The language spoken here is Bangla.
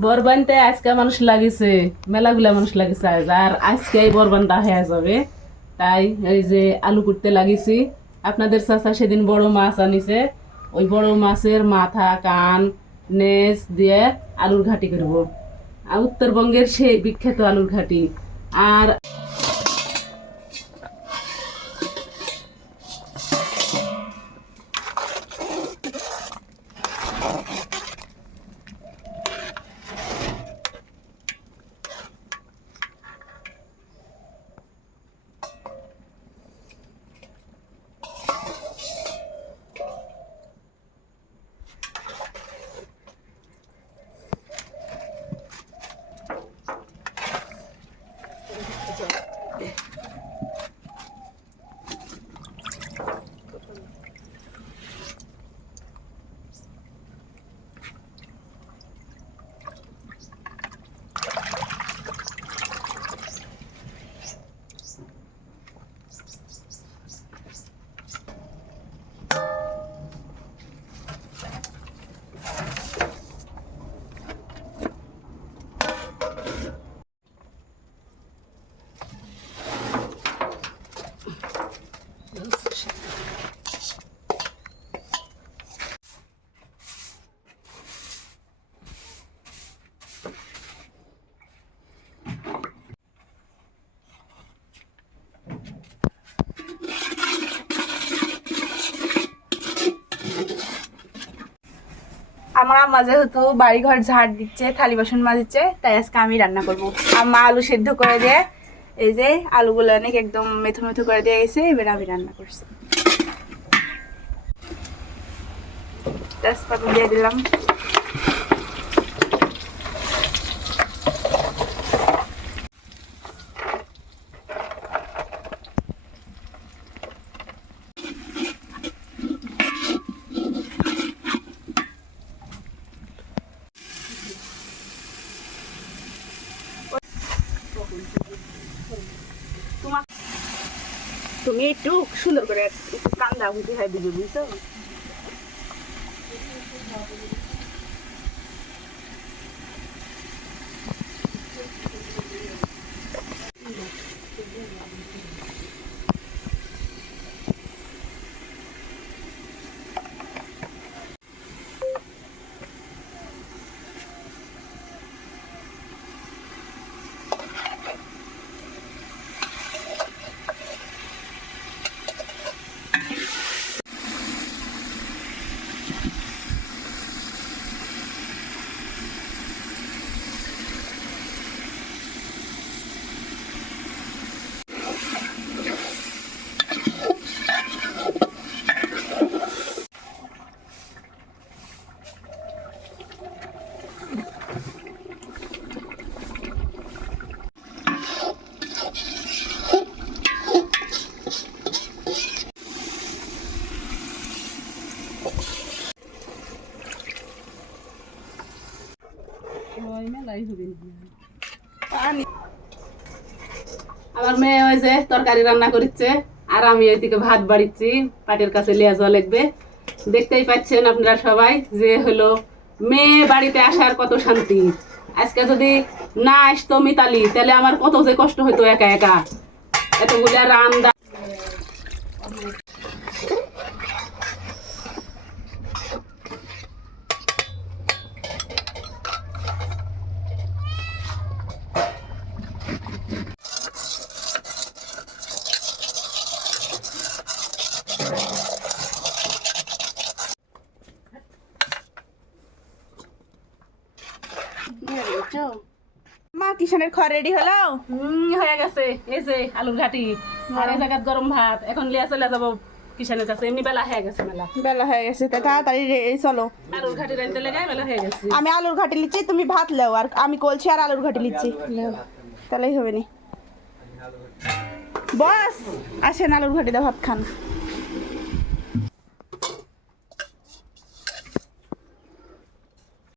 বরবানতে আজকে মানুষ লাগিছে, মেলাগুলা মানুষ আজ। আর আজকে বরবানটা হয়ে যাবে। তাই এই যে আলু লাগিছি। আপনাদের চাচা সেদিন বড় মাছ আনিছে। ওই বড় মাছের মাথা, কান, নেজ দিয়ে আলুর ঘাটি করব। আর উত্তরবঙ্গের সেই বিখ্যাত আলুর ঘাটি। আর আমার আম্মা যেহেতু বাড়ি ঘর ঝাড় দিচ্ছে, থালি বাসন মাজিচ্ছে তাই আজকে আমি রান্না করব। আম্মা আলু সেদ্ধ করে দিয়ে, এই যে আলুগুলো অনেক একদম মেথু মেথু করে দিয়ে গেছে এবার আমি রান্না করছি। তেজপাতা দিয়ে দিলাম। তুমি একটু সুন্দর করে কান্দা উঠে হয় বুঝে বুঝছ? আমার মেয়ে ওই যে তরকারি রান্না করছে আর আমি এদিকে ভাত বাড়িচ্ছি, পাটের কাছে লিয়া লাগবে। দেখতেই পাচ্ছেন আপনারা সবাই যে হলো মেয়ে বাড়িতে আসার কত শান্তি। আজকে যদি না আসতো মিতালি, তাহলে আমার কত যে কষ্ট হতো একা একা। এতগুলা রান্না মা কিষানের খড় রেডি হলো? হুম, হয়ে গেছে। এই যে আলুর ঘাটি। আর এই জায়গায় গরম ভাত। এখন লিয়া চলে যাব কিষানের কাছে এমনি বেলা হয়ে গেছে মেলা। বেলা হয়ে গেছে। তা তাড়াতাড়ি চলো। আলুর ঘাটি রাখতে লেগে বেলা হয়ে গেছে। আমি আলুর ঘাটি লিচ্ছি তুমি ভাত লেও। আর আমি কলছি আর আলুর ঘাটি লিচ্ছি তাহলেই হবে নি। বস আসেন আলুর ঘাটি দা ভাত খান।